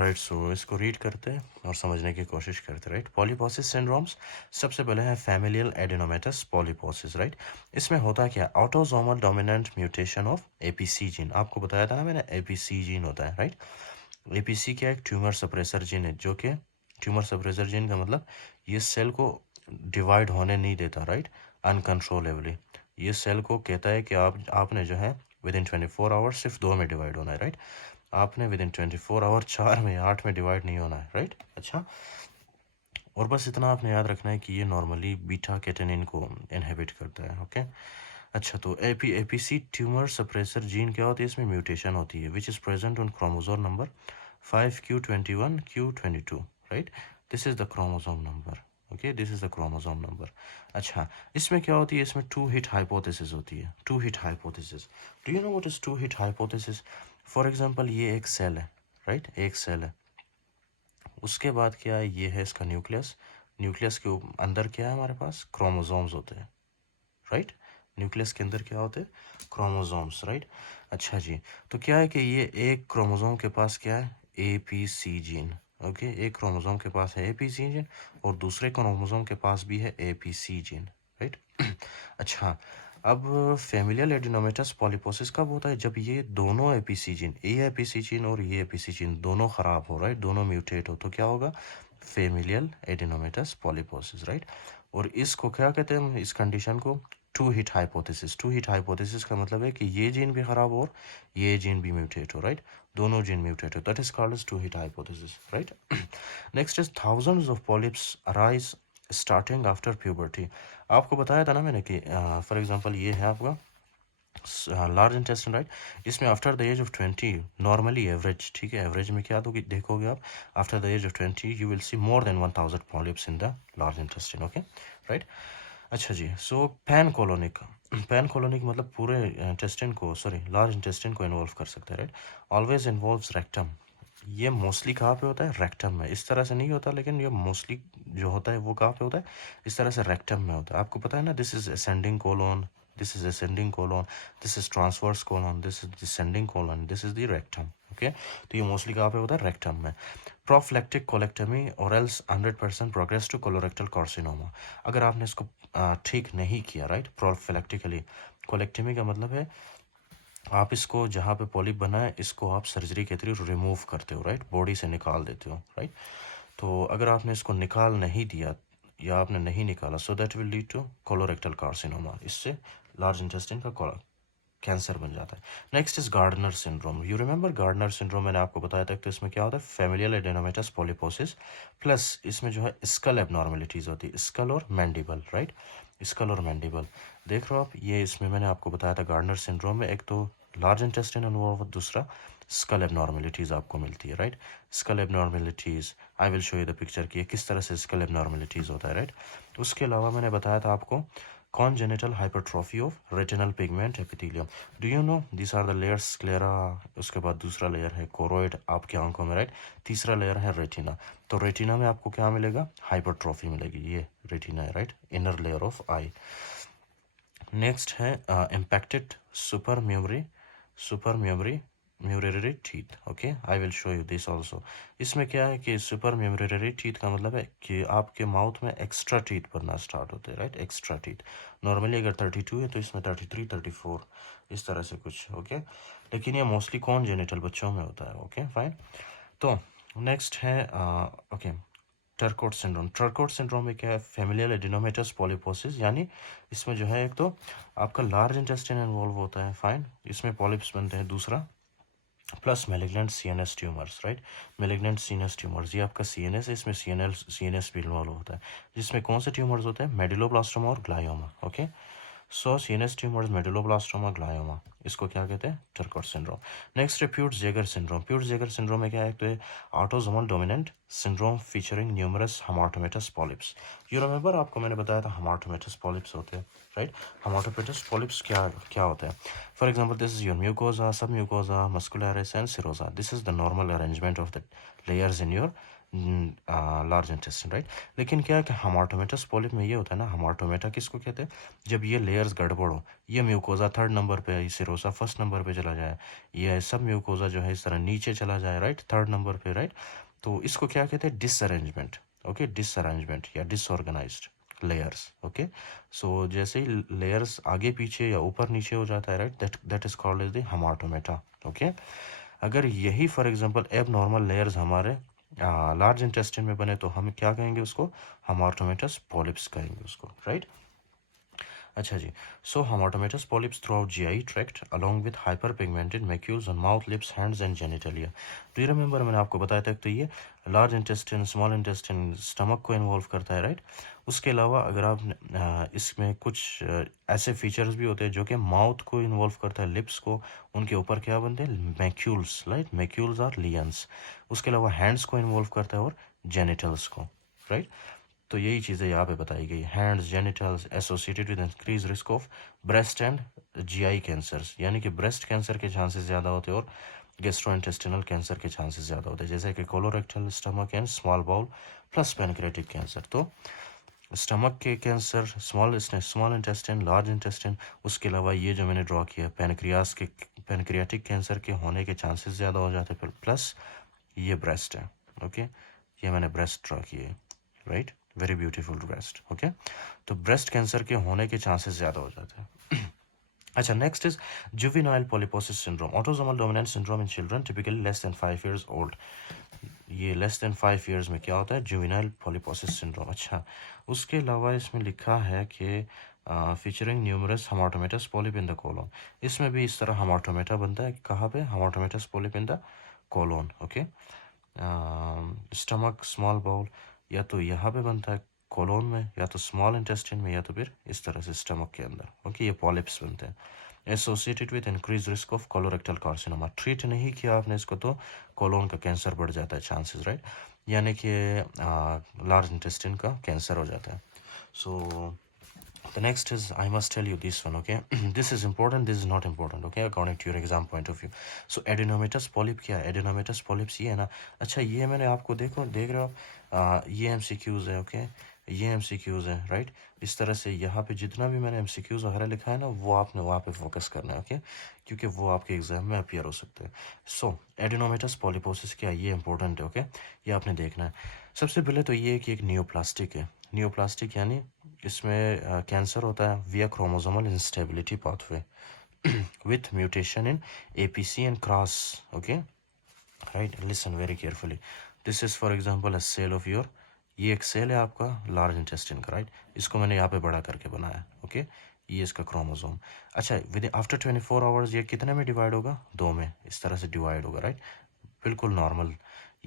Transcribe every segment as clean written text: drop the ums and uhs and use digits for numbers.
Right, सो इसको read करते हैं और समझने की कोशिश करते हैं। राइट, पॉलीपोसिस सिंड्रोम्स, सबसे पहले है फैमिलियल एडेनोमेटस पॉलीपोसिस। राइट, इसमें होता क्या, autosomal dominant mutation of APC gene. आपको बताया था ना मैंने, एपीसी जीन होता है। राइट, एपीसी क्या, एक ट्यूमर सप्रेसर जीन है, जो कि ट्यूमर सप्रेसर जीन का मतलब ये सेल को डिवाइड होने नहीं देता। राइट, अनकंट्रोलेबली ये सेल को कहता है कि आपने जो है विद इन 24 आवर्स सिर्फ 2 में डिवाइड होना है। राइट, आपने विद इन 24 आवर 4 में 8 में डिवाइड नहीं होना है। राइट, अच्छा, और बस इतना आपने याद रखना है कि ये नॉर्मली बीटा कैटेनिन को इनहिबिट करता है। ओके, अच्छा, तो एपीसी ट्यूमर सप्रेसर जीन क्या होती है, इसमें म्यूटेशन होती है which is present on chromosome number 5q21q22। Right, this is the chromosome number. Okay, this is the chromosome number. अच्छा, इसमें क्या होती है, इसमें टू हिट हाइपोथेसिस होती है। Two hit hypothesis, do you know what is two hit hypothesis? For example ये एक सेल है। राइट, एक सेल है, उसके बाद क्या है, ये है इसका न्यूक्लियस। न्यूक्लियस के अंदर क्या है हमारे पास, क्रोमोसोम्स होते हैं। राइट, न्यूक्लियस के अंदर क्या होते हैं, क्रोमोसोम्स। राइट, अच्छा जी, तो क्या है कि ये एक क्रोमोसोम के पास क्या है, एपीसी जीन। ओके, एक क्रोमोसोम के पास है एपीसी जीन और दूसरे क्रोमोसोम के पास भी है एपीसी जीन। राइट, अच्छा, अब फैमिलियल एडिनोमेटस पॉलीपोसिस कब होता है, जब ये दोनों एपीसी जीन, ए एपीसी जीन और ये एपीसी जीन दोनों खराब हो। राइट, दोनों म्यूटेट हो, तो क्या होगा, फैमिलियल एडिनोमेटस पॉलीपोसिस। राइट, और इसको क्या कहते हैं हम, इस कंडीशन को two hit hypothesis. Two hit hypothesis का मतलब है कि ये जीन भी खराब हो और ये जीन भी म्यूटेट हो। राइट, दोनों जीन म्यूटेट हो, that is called as two hit hypothesis. Right, next is thousands of polyps arise starting after puberty. आपको बताया था ना मैंने कि फॉर एग्जांपल ये है आपका लार्ज इंटेस्टाइन। राइट, इसमें after the age of 20 normally average, ठीक है, एवरेज में क्या देखोगे आप, after the age of 20 you will see more than 1000 polyps in the large intestine. Okay, right, अच्छा जी, so pan colonic, pan colonic मतलब पूरे इंटेस्टाइन को, सॉरी लार्ज इंटेस्टाइन को इन्वॉल्व कर सकता है। Right, always involves rectum. ये मोस्टली कहाँ पे होता है, रेक्टम में। इस तरह से नहीं होता, लेकिन ये मोस्टली जो होता है वो कहाँ पे होता है, इस तरह से रेक्टम में होता है। आपको पता है ना, this is ascending colon, this is ascending colon, this is transverse colon, this is descending colon, this is the rectum. Okay, तो ये मोस्टली कहाँ पे होता है, रेक्टम में। प्रोफिलैक्टिक कोलेक्टमी और else 100% progress to colorectal carcinoma. अगर आपने इसको ठीक नहीं किया, राइट, प्रोफिलैक्टिकली, कोलेक्टमी का मतलब है आप इसको जहाँ पे पॉलिप बना है इसको आप सर्जरी के थ्रू रिमूव करते हो। राइट, बॉडी से निकाल देते हो। राइट, तो अगर आपने इसको निकाल नहीं दिया या आपने नहीं निकाला, so that will lead to colorectal carcinoma, इससे लार्ज इंटेस्टाइन का कैंसर बन जाता है। Next is Gardner syndrome. You remember Gardner syndrome, मैंने आपको बताया था, तो इसमें क्या होता है, फैमिलियल एडेनोमेटस पॉलीपोसिस प्लस इसमें जो है स्कल एबनॉर्मेलिटीज होती है, स्कल और मैंडिबल। राइट, स्कल और मैंडिबल देख रहे हो आप, ये इसमें मैंने आपको बताया था गार्डनर सिंड्रोम में एक तो लार्ज इंटेस्टाइन इन्वॉल्व, दूसरा स्कल एबनॉर्मेलिटीज आपको मिलती है। Right, skull abnormalities, I will show you the picture की किस तरह से स्कल एबनॉर्मेलिटीज होता है। राइट, उसके अलावा मैंने बताया था आपको congenital hypertrophy of retinal pigment epithelium. Do you know these are the layers, sclera, उसके बाद दूसरा लेयर है कोरोइड आपके आंखों में। राइट, तीसरा लेयर है रेटिना। तो रेटिना में आपको क्या मिलेगा, हाइपरट्रॉफी मिलेगी, ये रेटिना है। Right, inner layer of eye. Next है impacted super memory, super memory म्यूरेरी teeth. Okay, I will show you this also. इसमें क्या है कि सुपर म्यूरेरी टीथ का मतलब है कि आपके माउथ में एक्स्ट्रा टीथ बनना स्टार्ट होते हैं। राइट, एक्स्ट्रा टीथ, नॉर्मली अगर 32 है तो इसमें 33, 34 इस तरह से कुछ। ओके, लेकिन ये मोस्टली कौन जेनिटल बच्चों में होता है। Okay, fine. तो नेक्स्ट है okay, Turcotte syndrome. Turcotte syndrome में क्या है, फैमिलियल एडिनोमेटस पॉलीपोसिस, यानी इसमें जो है एक तो आपका लार्ज इंटेस्टाइन इन्वॉल्व होता है, फाइन, इसमें पॉलिप्स बनते हैं, दूसरा plus malignant CNS tumours. Right, malignant CNS tumours, ये आपका सीएनएस है, इसमें सीएनएस भी इन्वॉल्व होता है, जिसमें कौन से ट्यूमर्स होते हैं, मेडुलोब्लास्टोमा और ग्लायोमा। ओके, सो सीएनएस ट्यूमर्स, मेडुलोब्लास्टोमा, ग्लायोमा, इसको क्या कहते हैं, टर्कोट सिंड्रोम। नेक्स्ट है प्यूट जेगर सिंड्रोम। प्यूट जेगर सिंड्रोम में क्या है, तो ये autosomal dominant syndrome featuring numerous hamartomatous polyps. You remember, आपको मैंने बताया था हमाटोमेटस पॉलिप्स होते हैं। राइट, हमाटोमेटस पॉलिप्स क्या क्या होते हैं, for example this is your mucosa, submucosa, muscularis and serosa. This is the normal arrangement of the layers in your large intestine, right. लेकिन क्या है कि हमाटोमेटस पॉलिप में ये होता है ना, हमाटोमेटा किसको कहते हैं, जब ये लेयर्स गड़बड़ हो, ये म्यूकोजा थर्ड नंबर पे, सिरोसा फर्स्ट नंबर पे चला जाए, ये सब म्यूकोजा जो है इस तरह नीचे चला जाए, राइट, थर्ड नंबर पे, राइट, तो इसको क्या कहते हैं, डिसअरेंजमेंट। ओके, डिसअरेंजमेंट या डिसऑर्गेनाइज्ड लेयर्स। ओके, सो जैसे ही लेयर्स आगे पीछे या ऊपर नीचे हो जाता है, right, that that is called as the hamartoma. Okay, अगर यही for example abnormal layers हमारे लार्ज इंटेस्टाइन में बने तो हम क्या कहेंगे उसको, हमाटोमेटस पॉलिप्स कहेंगे उसको, राइट। अच्छा जी, सो hematomatous polyps throughout GI tract along with hyperpigmented macules on mouth, lips, hands and genitalia. Do you remember मैंने आपको बताया था, तो ये large intestine, small intestine, stomach को इन्वॉल्व करता है, राइट। उसके अलावा अगर आप इसमें कुछ ऐसे फीचर्स भी होते हैं जो कि माउथ को इन्वॉल्व करता है, लिप्स को, उनके ऊपर क्या बनते हैं, मैक्यूल्स, राइट, मैक्यूल्स आर लियंस। उसके अलावा हैंड्स को इन्वॉल्व करता है और जेनिटल्स को, राइट। तो यही चीज़ें यहाँ पे बताई गई, hands, genitals associated with increase risk of breast and GI cancers, यानी कि ब्रेस्ट कैंसर के चांसेस ज़्यादा होते हैं और गेस्ट्रोइंटेस्टिनल कैंसर के चांसेस ज़्यादा होते हैं, जैसे कि colorectal, stomach and small bowel plus pancreatic cancer. तो स्टमक के cancer, small intestine, large intestine, उसके अलावा ये जो मैंने ड्रॉ किया पैनक्रियास के, पैनक्रियाटिक कैंसर के होने के चांसेस ज़्यादा हो जाते हैं, प्लस ये ब्रेस्ट है। ओके, ये मैंने ब्रेस्ट ड्रॉ किए, right, very beautiful breast. Okay, तो ब्रेस्ट कैंसर के होने के चांसेस ज़्यादा हो जाते हैं। अच्छा, next is juvenile polyposis syndrome, autosomal dominant syndrome in children typically less than 5 years old. ये लेस देन 5 years में क्या होता है, जुवेनाइल पॉलीपोसिस सिंड्रोम। अच्छा, उसके अलावा इसमें लिखा है कि featuring numerous hamartomatous polyp in the colon, इसमें भी इस तरह हमाटोमेटा बनता है, कहाँ पे, hamartomatous polyp in the colon. Okay, stomach, small bowel, या तो यहाँ पे बनता है कोलोन में, या तो स्मॉल इंटेस्टाइन में, या तो फिर इस तरह से स्टमक के अंदर। ओके, ये पॉलिप्स बनते हैं associated with increase risk of colorectal carcinoma. Treat नहीं किया आपने इसको तो कोलोन का कैंसर बढ़ जाता है चांसेस, राइट, यानी कि लार्ज इंटेस्टाइन का कैंसर हो जाता है। सो the next is, I must tell you this one, okay. This is important, this is not important, okay, according to your exam point of view. So adenomatous polyp क्या है, adenomatous polyps ये है ना। अच्छा, ये मैंने आपको देख रहे हो आप, ये एमसीक्यूज है, ओके, ये एमसीक्यूज है, राइट। इस तरह से यहाँ पे जितना भी मैंने एमसीक्यूज वगैरह लिखा है ना, वो आपने वहाँ पे फोकस करना है, ओके, क्योंकि वो आपके एग्जाम में अपीयर हो सकते हैं। सो एडेनोमेटस पॉलीपोसिस क्या है, ये इंपॉर्टेंट है, ओके, ये आपने देखना है। सबसे पहले तो ये कि एक नियोप्लास्टिक है, नियोप्लास्टिक यानी इसमें कैंसर होता है विया chromosomal instability pathway with mutation in APC and cross. Okay, right, listen very carefully. This is for example a cell of your, ये एक सेल है आपका लार्ज इंटेस्टाइन का, राइट, इसको मैंने यहाँ पे बड़ा करके बनाया। ओके, ये इसका क्रोमोसोम। अच्छा, विद आफ्टर 24 hours ये कितने में डिवाइड होगा, दो में, इस तरह से डिवाइड होगा, राइट, बिल्कुल नॉर्मल।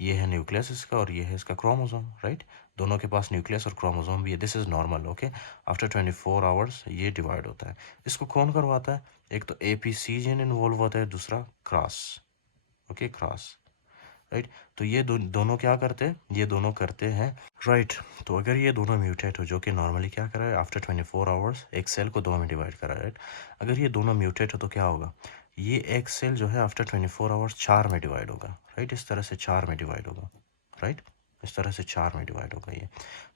ये है न्यूक्लियस इसका और ये है इसका क्रोमोसोम, राइट, दोनों के पास न्यूक्लियस और क्रोमोसोम भी है, this is normal. Okay, after 24 hours ये डिवाइड होता है। इसको कौन करवाता है, एक तो एपीसी जीन इन्वॉल्व होता है, दूसरा क्रॉस। ओके, क्रॉस, राइट, तो ये दोनों क्या करते हैं, ये दोनों करते हैं, राइट। तो अगर ये दोनों म्यूटेट हो, जो कि नॉर्मली क्या कर रहा है, आफ्टर 24 hours एक सेल को दो में डिवाइड कर रहा है, राइट, अगर ये दोनों म्यूटेट हो तो क्या होगा, ये एक सेल जो है आफ्टर 24 hours चार में डिवाइड होगा, राइट, इस तरह से चार में डिवाइड होगा, राइट, इस तरह से चार में डिवाइड होगा ये।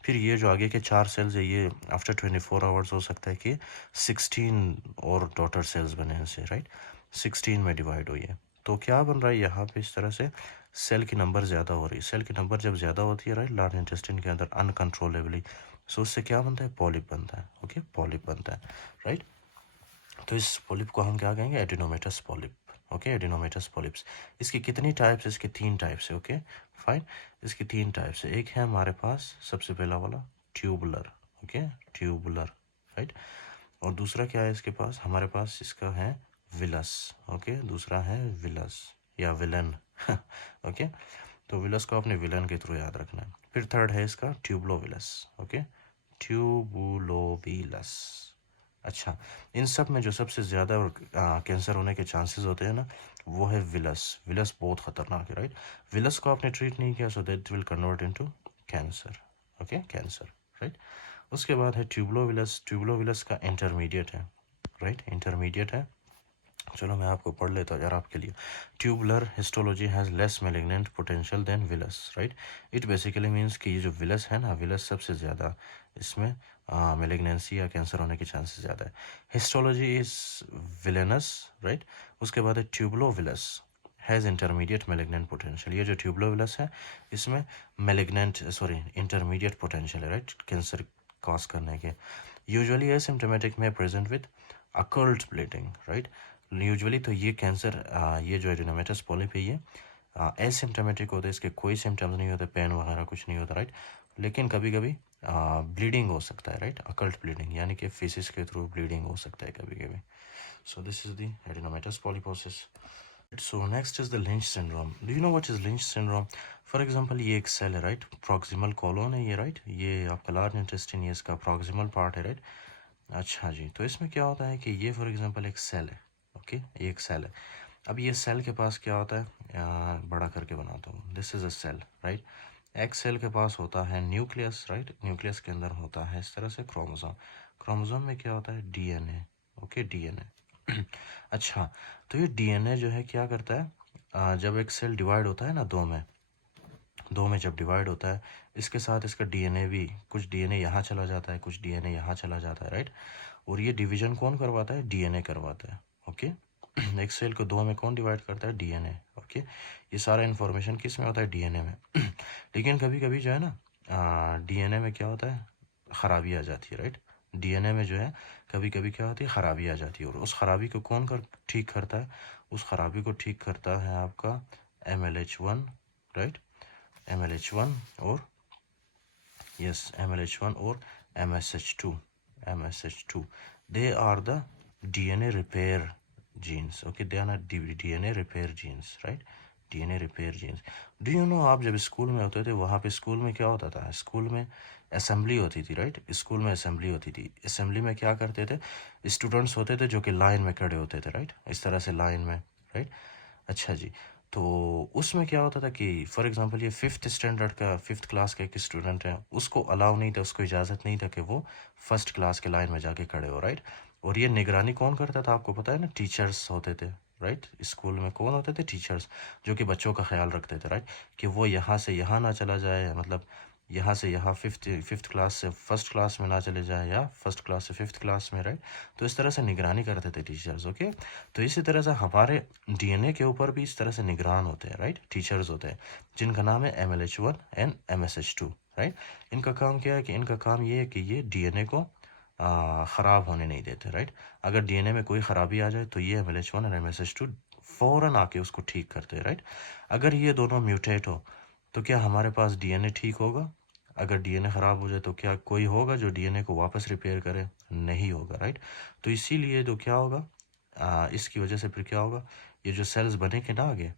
फिर ये जो आगे के चार सेल्स है, ये आफ्टर 24 hours हो सकता है कि 16 और डॉटर सेल्स बने हैं इनसे, राइट, 16 में डिवाइड हुई है। तो क्या बन रहा है यहाँ पे, इस तरह से सेल की नंबर ज़्यादा हो रही है, सेल की नंबर जब ज़्यादा होती है, राइट, लार्ज इंटेस्टाइन के अंदर अनकंट्रोलेबली, सो उससे क्या बनता है, पॉलिप बनता है। ओके, पॉलिप बनता है, राइट। तो इस पॉलिप को हम क्या कहेंगे, एडिनोमेटस पॉलिप। ओके, एडिनोमेटस पॉलिप्स, इसकी कितनी टाइप्स है, इसके तीन टाइप्स है। ओके, फाइन, इसकी तीन टाइप्स है। एक है हमारे पास सबसे पहला वाला ट्यूबुलर, ओके, ट्यूबुलर, राइट, और दूसरा क्या है इसके पास, हमारे पास इसका है विलस। ओके, दूसरा है विलस या विलन। ओके, तो विलस को अपने विलन के थ्रू याद रखना है। फिर थर्ड है इसका ट्यूबलोविलस। ओके, ट्यूबुलोविलस। अच्छा, इन सब में जो सबसे ज़्यादा कैंसर होने के चांसेस होते हैं ना, वो है विलस। विलस बहुत ख़तरनाक है, राइट, विलस को आपने ट्रीट नहीं किया, सो that will convert into cancer. Okay, cancer, right. उसके बाद है ट्यूबलोविलस। ट्यूबलोविलस का इंटरमीडिएट है, राइट, इंटरमीडिएट है, चलो मैं आपको पढ़ लेता हूँ यार आपके लिए. Tubular histology has less malignant potential than villous, right. It basically means कि ये जो विलस है ना, विलस सबसे ज़्यादा इसमें मेलिग्नेंसी या कैंसर होने के चांसेस ज़्यादा है. Histology is villainous, right. उसके बाद है ट्यूबुलोविलस हैज़ इंटरमीडिएट मेलिग्नेंट पोटेंशियल. ये जो ट्यूबुलोविलस है इसमें मेलिग्नेंट इंटरमीडिएट पोटेंशियल है, राइट, कैंसर कॉज करने के. यूजुअली एसिम्टोमेटिक में present with occult bleeding, right. Usually तो ये कैंसर ये जो एडिनोमेटस पॉलिप है ये एसिम्टोमेटिक होता है, इसके कोई सिम्टम्स नहीं होते, पेन वगैरह कुछ नहीं होता, राइट. लेकिन कभी कभी ब्लीडिंग हो सकता है, राइट, अकल्ट ब्लीडिंग यानी कि फेसिस के थ्रू ब्लीडिंग हो सकता है कभी कभी. So this is the adenomatous polyposis. So next is the Lynch syndrome. Do you know what is Lynch syndrome? For example, ये एक सेल है, राइट, proximal colon है ये, राइट, ये आपका लार्ज इंटेस्टाइन, ये इसका proximal पार्ट है, राइट. अच्छा जी, तो इसमें क्या होता है कि ये फॉर एग्जांपल एक सेल है, ओके, ये एक सेल है. अब ये सेल के पास क्या होता है, बड़ा करके बनाता हूँ, this is a cell, right. एक सेल के पास होता है न्यूक्लियस, राइट. न्यूक्लियस के अंदर होता है इस तरह से क्रोमोसोम. क्रोमोसोम में क्या होता है, डीएनए, ओके, डीएनए. अच्छा, तो ये डीएनए जो है क्या करता है, जब एक सेल डिवाइड होता है ना दो में जब डिवाइड होता है, इसके साथ इसका डीएनए भी, कुछ डीएनए यहाँ चला जाता है, कुछ डीएनए यहाँ चला जाता है, राइट. और ये डिवीजन कौन करवाता है, डीएनए करवाता है, ओके. एक सेल को दो में कौन डिवाइड करता है, डीएनए, ओके. ये सारा इन्फॉर्मेशन किस में होता है, डीएनए में. लेकिन कभी कभी जो है ना डीएनए में क्या होता है, ख़राबी आ जाती है, राइट. डीएनए में जो है कभी कभी क्या होती है, ख़राबी आ जाती है, और उस ख़राबी को कौन ठीक करता है, उस ख़राबी को ठीक करता है आपका MLH1, राइट. MLH1 और yes, MLH1 or MSH2. MSH2. They are the DNA repair genes. Okay, they are not DNA repair genes, right? DNA repair genes. Do you know आप जब स्कूल में होते थे, वहाँ पे स्कूल में क्या होता था, स्कूल में असेंबली होती थी, राइट. स्कूल में असेंबली होती थी. असेंबली में क्या करते थे, स्टूडेंट्स होते थे जो कि लाइन में खड़े होते थे, राइट, इस तरह से लाइन में, राइट. अच्छा जी, तो उसमें क्या होता था कि फॉर एग्जांपल ये फिफ्थ क्लास का एक स्टूडेंट है, उसको अलाउ नहीं था, उसको इजाज़त नहीं था कि वो फर्स्ट क्लास के लाइन में जाके खड़े हो, राइट. और ये निगरानी कौन करता था, आपको पता है ना, टीचर्स होते थे, राइट. स्कूल में कौन होते थे, टीचर्स, जो कि बच्चों का ख्याल रखते थे, राइट, कि वो यहाँ से यहाँ ना चला जाए, मतलब यहाँ से यहाँ फिफ्थ क्लास से फर्स्ट क्लास में ना चले जाए, या फर्स्ट क्लास से फिफ्थ क्लास में, राइट. तो इस तरह से निगरानी करते थे टीचर्स, ओके. तो इसी तरह से हमारे डीएनए के ऊपर भी इस तरह से निगरान होते हैं, राइट, टीचर्स होते हैं, जिनका नाम है MLH1 एंड MSH2, राइट. इनका काम क्या है कि इनका काम ये है कि ये डीएनए को ख़राब होने नहीं देते, राइट. अगर डीएनए में कोई ख़राबी आ जाए तो ये MLH1 और MSH2 फ़ौरन आके उसको ठीक करते हैं, राइट. अगर ये दोनों म्यूटेट हो तो क्या हमारे पास डीएनए ठीक होगा, अगर डीएनए ख़राब हो जाए तो क्या कोई होगा जो डीएनए को वापस रिपेयर करे, नहीं होगा, राइट. तो इसीलिए तो क्या होगा, इसकी वजह से फिर क्या होगा, ये जो सेल्स बनेंगे ना आगे,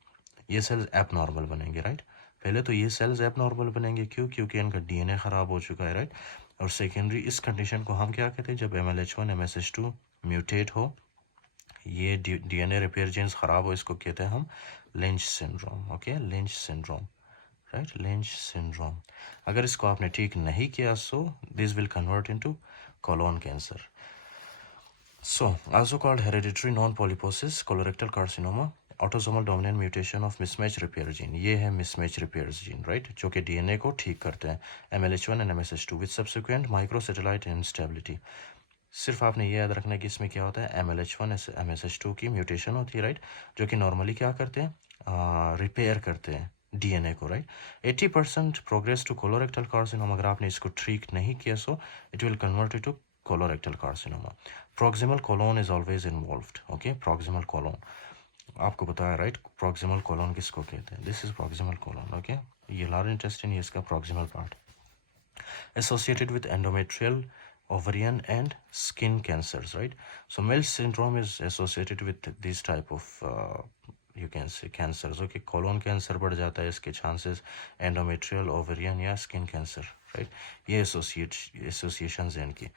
ये सेल्स एब नॉर्मल बनेंगे, राइट. पहले तो ये सेल्स एब नॉर्मल बनेंगे, क्यों, क्योंकि इनका डीएनए ख़राब हो चुका है, राइट. और सेकेंडरी इस कंडीशन को हम क्या कहते हैं, जब MLH1 MSH2 म्यूटेट हो, ये डीएनए रिपेयर जीन्स ख़राब हो, इसको कहते हैं हम Lynch syndrome, okay, Lynch syndrome, right, Lynch syndrome. अगर इसको आपने ठीक नहीं किया, so this will convert into colon cancer. So, also called hereditary non-polyposis, colorectal carcinoma, autosomal dominant mutation of mismatch repair gene. ये है mismatch repair gene, right? जो कि DNA को ठीक करते हैं. MLH1 and MSH2 with subsequent microsatellite instability. सिर्फ आपने ये याद रखना है कि इसमें क्या होता है, MLH1 MSH2 की म्यूटेशन होती है, राइट, जो कि नॉर्मली क्या करते हैं, रिपेयर करते हैं डीएनए को, right. 80% progress to colorectal carcinoma. अगर आपने इसको ठीक नहीं किया, so it will convert to colorectal carcinoma. Proximal colon is always involved, okay. Proximal colon आपको बताया, राइट. प्रॉक्सिमल कोलोन किसको कहते हैं, this is proximal colon, okay. ये लार्ज इंटेस्टाइन, ये इसका proximal part. Associated with endometrial, ovarian and skin cancers, right. So Mills syndrome is associated with these type of you can say cancers, okay. colon cancer बढ़ जाता है, इसके chances endometrial, ovarian या skin cancer, right. ये associations हैं इनकी.